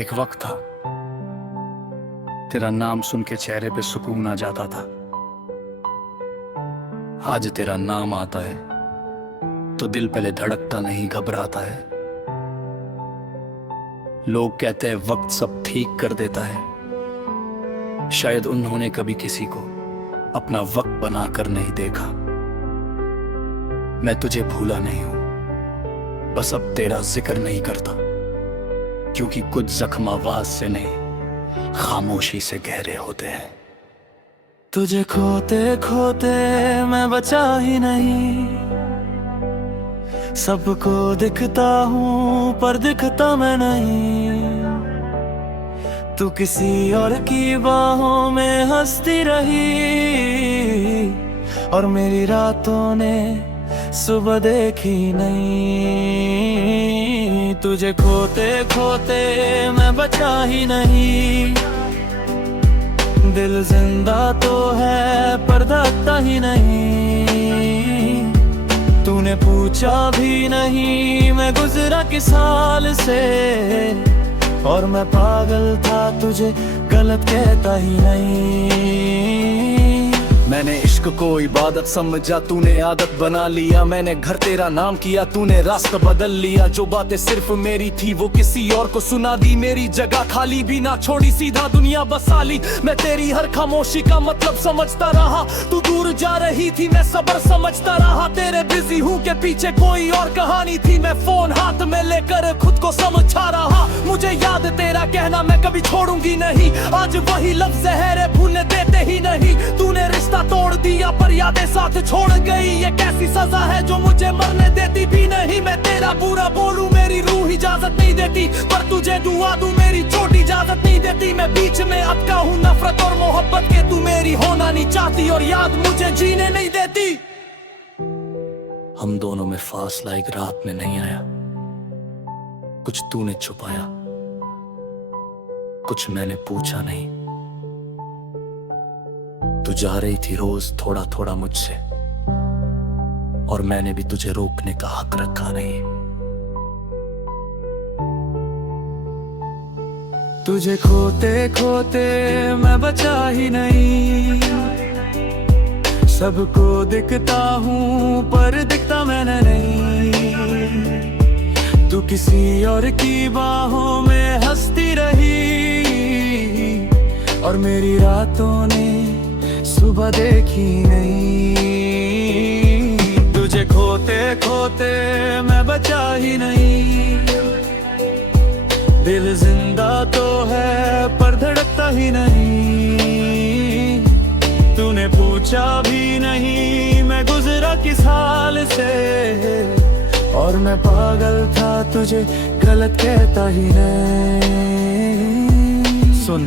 एक वक्त था, तेरा नाम सुन के चेहरे पे सुकून आ जाता था। आज तेरा नाम आता है तो दिल पहले धड़कता नहीं, घबराता है। लोग कहते हैं वक्त सब ठीक कर देता है। शायद उन्होंने कभी किसी को अपना वक्त बनाकर नहीं देखा। मैं तुझे भूला नहीं हूं, बस अब तेरा जिक्र नहीं करता, क्योंकि कुछ जख्म आवाज से नहीं, खामोशी से गहरे होते हैं। तुझे खोते खोते मैं बचा ही नहीं, सबको दिखता हूँ पर दिखता मैं नहीं। तू किसी और की बाहों में हंसती रही और मेरी रातों ने सुबह देखी नहीं। तुझे खोते खोते मैं बचा ही नहीं, दिल जिंदा तो है पर धड़कता ही नहीं। तूने पूछा भी नहीं मैं गुजरा किस हाल से, और मैं पागल था तुझे गलत कहता ही नहीं। मैंने इश्क को इबादत समझा, तूने आदत बना लिया। मैंने घर तेरा नाम किया, तूने रास्ता बदल लिया। जो बातें सिर्फ मेरी थी वो किसी और को सुना दी। मेरी जगह खाली भी ना छोड़ी, सीधा दुनिया बसा ली। मैं तेरी हर खामोशी का मतलब समझता रहा। तू दूर जा रही थी, मैं सब्र समझता रहा। तेरे बिजी हूँ के पीछे कोई और कहानी थी। मैं फोन हाथ में लेकर खुद को समझा रहा। मुझे याद तेरा कहना मैं कभी छोड़ूंगी नहीं। आज वही लफ्ज़ जहर है, भूलने देते ही नहीं। तूने रिश्ता तोड़ दिया पर यादें साथ छोड़ गई। ये कैसी सजा है जो मुझे मरने देती भी नहीं। मैं तेरा बुरा बोलूं मेरी रूह इजाजत नहीं देती, पर तुझे दुआ दूं मेरी चोट इजाजत नहीं देती। मैं बीच में अटका हूँ नफरत और मोहब्बत के, तू मेरी होना नहीं चाहती और याद मुझे जीने नहीं देती। हम दोनों में फासला एक रात में नहीं आया। कुछ तूने छुपाया, कुछ मैंने पूछा नहीं। तू जा रही थी रोज थोड़ा थोड़ा मुझसे, और मैंने भी तुझे रोकने का हक रखा नहीं। तुझे खोते खोते मैं बचा ही नहीं, सबको दिखता हूँ पर दिखता मैंने नहीं। तू किसी और की बाहों में हंसती रही और मेरी रातों ने सुबह देखी नहीं। तुझे खोते खोते मैं बचा ही नहीं, दिल जिंदा तो है पर धड़कता ही नहीं। तूने पूछा भी नहीं मैं गुजरा किस हाल से, और मैं पागल था तुझे गलत कहता ही नहीं। सुन,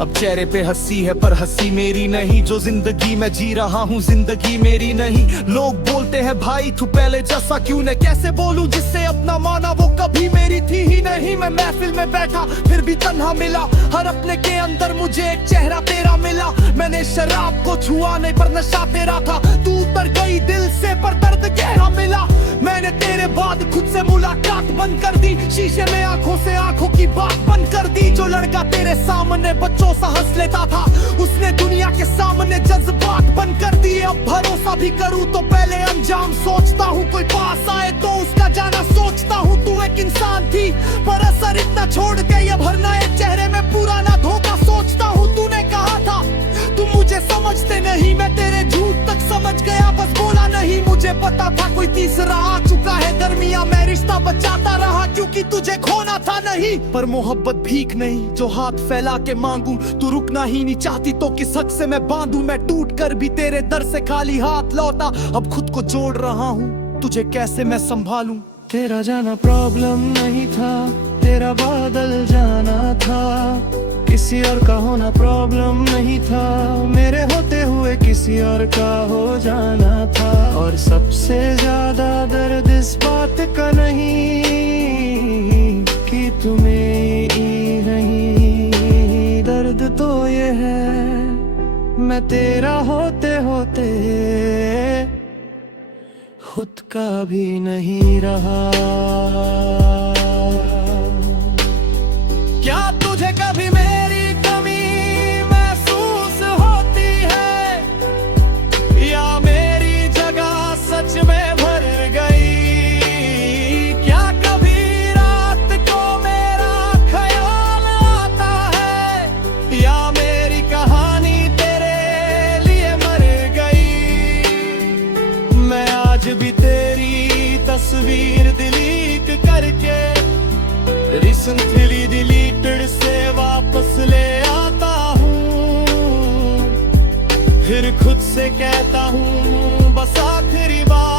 अब चेहरे पे हंसी है पर हंसी मेरी नहीं। जो जिंदगी मैं जी रहा हूँ जिंदगी मेरी नहीं। लोग बोलते हैं भाई तू पहले जैसा क्यों ने, कैसे बोलूं जिससे अपना माना वो कभी मेरी थी ही नहीं। मैं महफिल में बैठा फिर भी तन्हा मिला, हर अपने के अंदर मुझे एक चेहरा तेरा मिला। मैंने शराब को छुआ नहीं पर नशा तेरा था। तू उतर गई दिल से पर दर्द गहरा मिला। मैंने तेरे बाद खुद से मुलाकात बंद कर दी, शीशे में आंखों से आंखों की बात बंद कर दी। जो लड़का तेरे सामने बच्चों सा हंस लेता था, उसने दुनिया के सामने जज्बात बंद कर दिए। अब भरोसा भी करूं तो पहले अंजाम सोचता हूँ। कोई पास आए तो उसका जाना सोचता हूँ। तू एक इंसान थी पर असर इतना छोड़ गई, अब हर नए चेहरे में पुराना धोखा सोचता हूँ। तूने कहा था तुम मुझे समझते नहीं, मैं तेरे झूठ तक समझ गया बस बोला नहीं। मुझे पता था कोई तीसरा आ चुका है दरमिया, मैं रिश्ता बचाता रहा क्योंकि तुझे खोना था नहीं। पर मोहब्बत भीख नहीं जो हाथ फैला के मांगू। तू रुकना ही नहीं चाहती तो किस हक से मैं बांधू। मैं टूट कर भी तेरे दर से खाली हाथ लौटा, अब खुद को जोड़ रहा हूँ, तुझे कैसे मैं संभालूं। तेरा जाना प्रॉब्लम नहीं था, तेरा बादल जाना था। किसी और का होना प्रॉब्लम नहीं था, मेरे होते हुए किसी और का हो जाना था। और सबसे ज्यादा दर्द इस बात का नहीं कि तुम्हें ही नहीं। दर्द तो ये है मैं तेरा होते होते खुद का भी नहीं रहा। क्या लोकेशन डिलीटेड से वापस ले आता हूँ, फिर खुद से कहता हूँ बस आखिरी बार,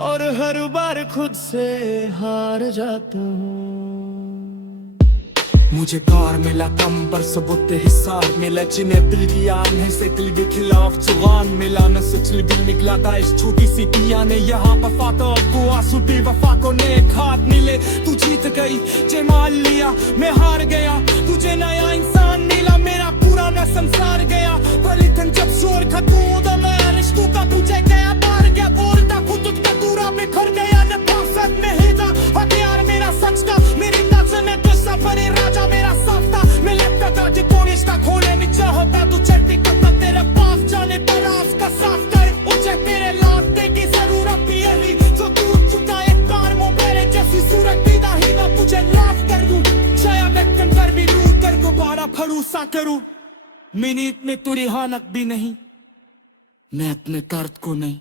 और हर बार खुद से हार जाता हूँ। मुझे कार मिला कम पर सबूत हिसार मिला, जिन्हें दिल दिया है से दिल के खिलाफ जुबान मिला, न सच दिल निकला था इस छोटी सी पिया ने, यहाँ वफा तो आपको आंसू वफा को नेक हाथ मिले। तू जीत गई जे मान लिया मैं हार गया, तुझे नया इंसान मिला मेरा पुराना संसार गया, पर लेकिन जब शोर खत्म तो मैं रिश्तों का तुझे गया बार गया, बोलता खुद का पूरा बिखर गया, न फर्सत में ही था हथियार मेरा सच का, मेरी नजर में तो सफरे राजा मेरा साथ था, मैं लगता था कि कोई रिश्ता खोले में चाहता, तू चलती करता तेरे पास जाने पर आज का साफ कर, मुझे तेरे लाते की जरूरत भी है, जो दूर चुका एक कार मोबाइल जैसी सूरत भी नहीं मैं तुझे लाफ कर दूं, छाया व्यक्तन कर भी दूर कर दोबारा भरोसा करूं, मिनट में तुरी हानक भी नहीं, मैं अपने दर्द को नहीं